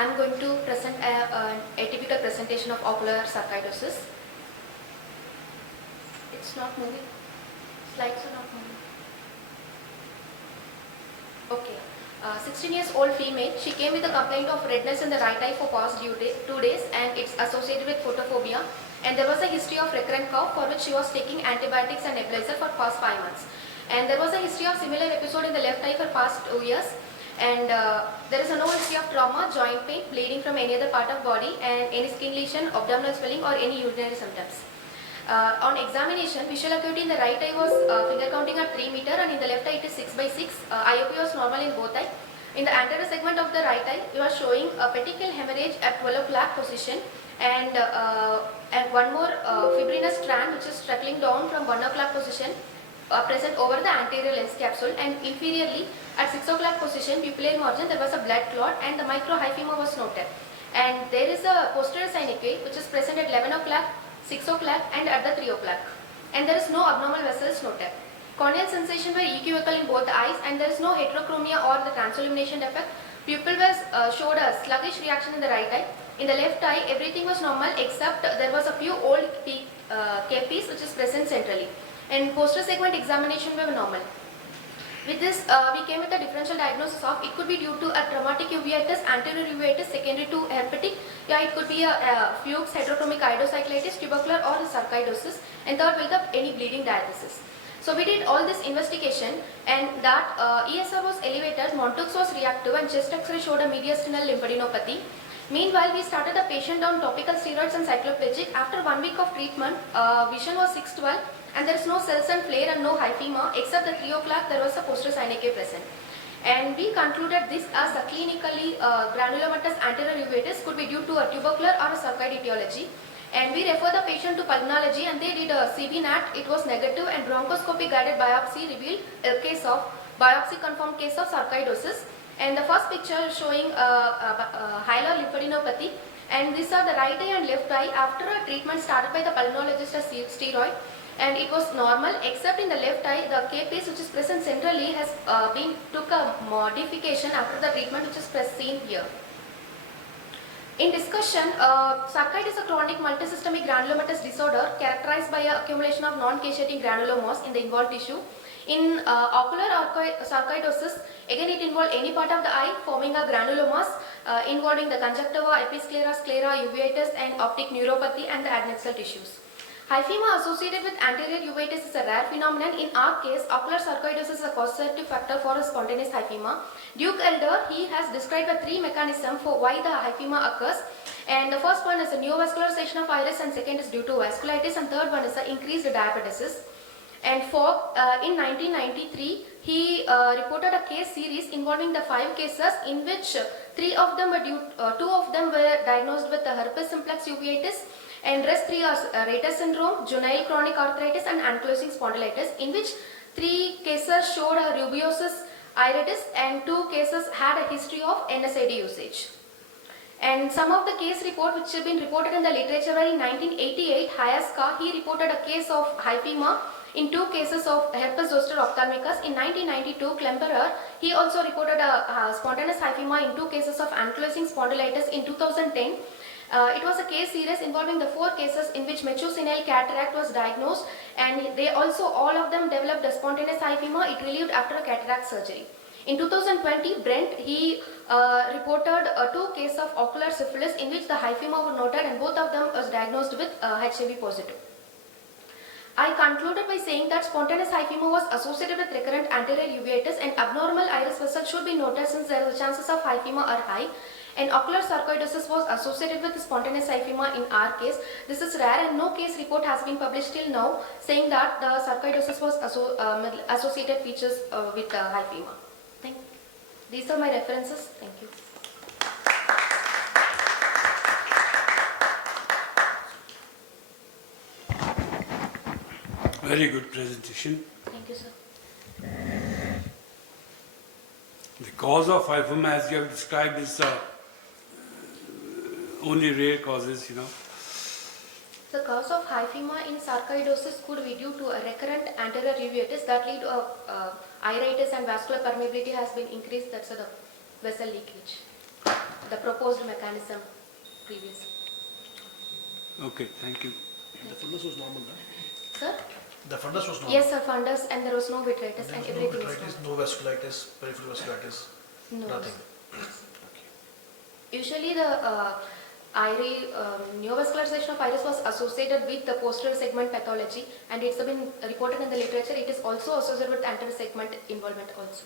I am going to present an atypical presentation of ocular sarcoidosis. It's not moving. Slides are not moving. Okay. 16 years old female. She came with a complaint of redness in the right eye for past 2 days, and it's associated with photophobia. And there was a history of recurrent cough for which she was taking antibiotics and nebulizer for past 5 months. And there was a history of similar episode in the left eye for past 2 years. And there is no history of trauma, joint pain, bleeding from any other part of body, and any skin lesion, abdominal swelling, or any urinary symptoms. On examination, visual acuity in the right eye was finger counting at 3 meter, and in the left eye it is 6 by 6. IOP was normal in both eyes. In the anterior segment of the right eye, you are showing a petechial hemorrhage at 12 o'clock position, and one more fibrinous strand which is trickling down from 1 o'clock position present over the anterior lens capsule, and inferiorly at 6 o'clock position pupillary margin there was a blood clot and the microhyphema was noted. And there is a posterior synecdoche which is present at 11 o'clock, 6 o'clock and at the 3 o'clock, and there is no abnormal vessels noted. Corneal sensation were equivocal in both eyes, and there is no heterochromia or the transillumination defect. Pupil was showed a sluggish reaction in the right eye. In the left eye everything was normal except there was a few old capies which is present centrally, and posterior segment examination were normal. With this, we came with a differential diagnosis of it could be due to a traumatic uveitis, anterior uveitis, secondary to herpetic. Yeah, it could be a fuchs, heterochromic iridocyclitis, tubercular, or sarcoidosis, and third will be any bleeding diathesis. So we did all this investigation, and that ESR was elevated, Montux was reactive, and chest X-ray showed a mediastinal lymphadenopathy. Meanwhile, we started the patient on topical steroids and cycloplegic. After 1 week of treatment, vision was 612, and there is no cells and flare and no hyphema, except the 3 o'clock there was a posterior synecdoche present. And we concluded this as a clinically granulomatous anterior uveitis could be due to a tubercular or a sarcoid etiology. And we refer the patient to pulmonology, and they did a CB-NAT, it was negative, and bronchoscopy guided biopsy revealed a case of biopsy confirmed case of sarcoidosis. And the first picture showing hilar lymphadenopathy, and these are the right eye and left eye after a treatment started by the pulmonologist as steroid, and it was normal except in the left eye the capice which is present centrally has took a modification after the treatment, which is seen here. In discussion, sarcoid is a chronic multisystemic granulomatous disorder characterized by accumulation of non-caseating granulomas in the involved tissue. In ocular sarcoidosis, again it involves any part of the eye forming a granulomas involving the conjunctiva, episclera, sclera, uveitis, and optic neuropathy and the adnexal tissues. Hyphema associated with anterior uveitis is a rare phenomenon. In our case, ocular sarcoidosis is a causative factor for a spontaneous hyphema. Duke Elder, he has described the 3 mechanisms for why the hyphema occurs. And the first one is a neovascularization of iris, and second is due to vasculitis, and third one is the increased diabetes. And in 1993, he reported a case series involving the 5 cases in which 2 of them were diagnosed with herpes simplex uveitis, and rest 3 are Reiter syndrome, juvenile chronic arthritis, and ankylosing spondylitis, in which 3 cases showed a rubeosis iritis, and 2 cases had a history of NSAID usage. And some of the case report which have been reported in the literature were in 1988, Hayaska, he reported a case of hyphema in 2 cases of herpes zoster ophthalmicus. In 1992, Klemperer, he also reported a spontaneous hyphema in 2 cases of ankylosing spondylitis. In 2010, it was a case series involving the 4 cases in which mature senile cataract was diagnosed, and they also all of them developed a spontaneous hyphema. It relieved after a cataract surgery. In 2020, Brent, he reported 2 cases of ocular syphilis in which the hyphema were noted, and both of them was diagnosed with HIV positive. I concluded by saying that spontaneous hyphema was associated with recurrent anterior uveitis, and abnormal iris vessels should be noted since the chances of hyphema are high. And ocular sarcoidosis was associated with spontaneous hyphema in our case. This is rare, and no case report has been published till now saying that the sarcoidosis was associated features with hyphema. These are my references. Thank you. Very good presentation. Thank you, sir. The cause of hyphema, as you have described, is only rare causes, The cause of hyphema in sarcoidosis could be due to a recurrent anterior uveitis that lead to iritis, and vascular permeability has been increased. That's the vessel leakage. The proposed mechanism previously. Okay, thank you. The fundus was normal, right? Sir? The fundus was normal. Yes, sir, fundus, and there was no vitritis, There and was no everything is vitritis, normal. no vasculitis, peripheral vasculitis, No. nothing. Usually the neovascularization of iris was associated with the posterior segment pathology, and it's been reported in the literature. It is also associated with anterior segment involvement also.